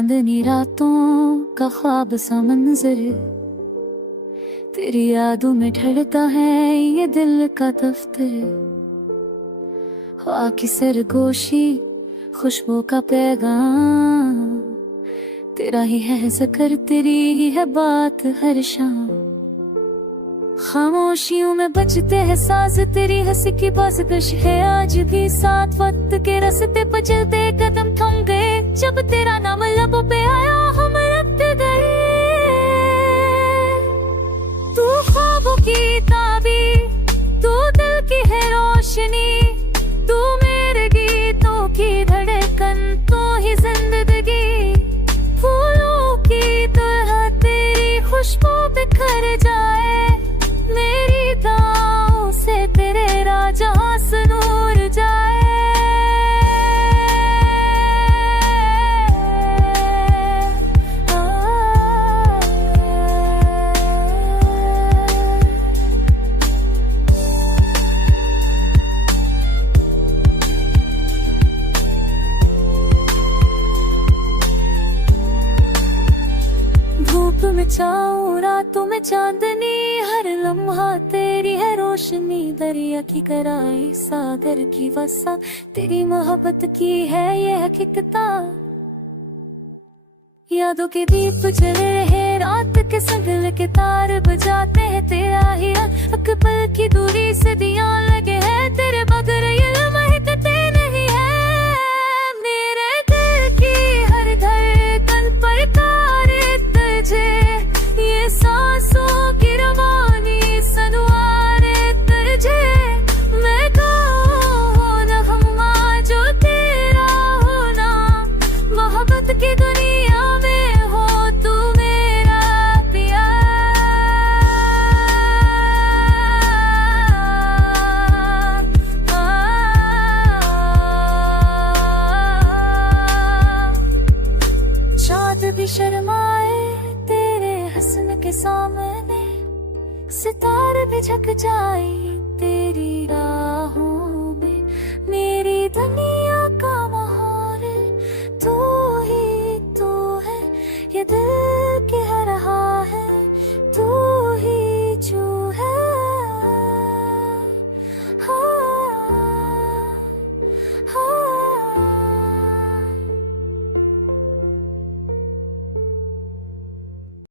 चांदनी रातों का ख्वाब सा मंजर, तेरी यादों में ढलता है ये दिल का दफ्तर। ख्वाब की सरगोशी, खुशबू का पैगाम, तेरा ही है जिक्र, तेरी ही है बात हर शाम। खामोशियों में बजते हैं साज, तेरी हंसी की बाज़गश है आज भी साथ। वक्त के रास्ते पर चलते कदम थम गए, जब तेरा नाम लबों पे आया हम रट गए। तू ख्वाबों की ताबीर, तू दिल की है रोशनी, तू मेरे गीतों की धड़कन, तू ही जिंदगी। फूलों की तरह तेरी खुशबू बिखर जाए, मेरी दाओं से तेरे राजा से नूर जाए। धूप में छाऊं, रातों में चांदनी, हर लम्हा तेरी है रोशनी। दरिया की गहराई, सागर की वसा, तेरी मोहब्बत की है ये हकीकता। यादों के दीप जल रहे रात के संगल के तार बजाते हैं तेरा ही एक पल की दूरी से दिया लगे हैं तेरे बगैर ये लम्हे कटे नहीं है। मेरे दिल की हर धड़कन पर तारे तुझे, ये सांसों की रवानी सनवारे तुझे। मैं गाऊं नगमा जो तेरा होना, मोहब्बत की दुनिया में हो तू मेरा पिया। चाँद भी शर्माए तेरे हसन के सामने, सितारे भी झक जाए तेरी राहों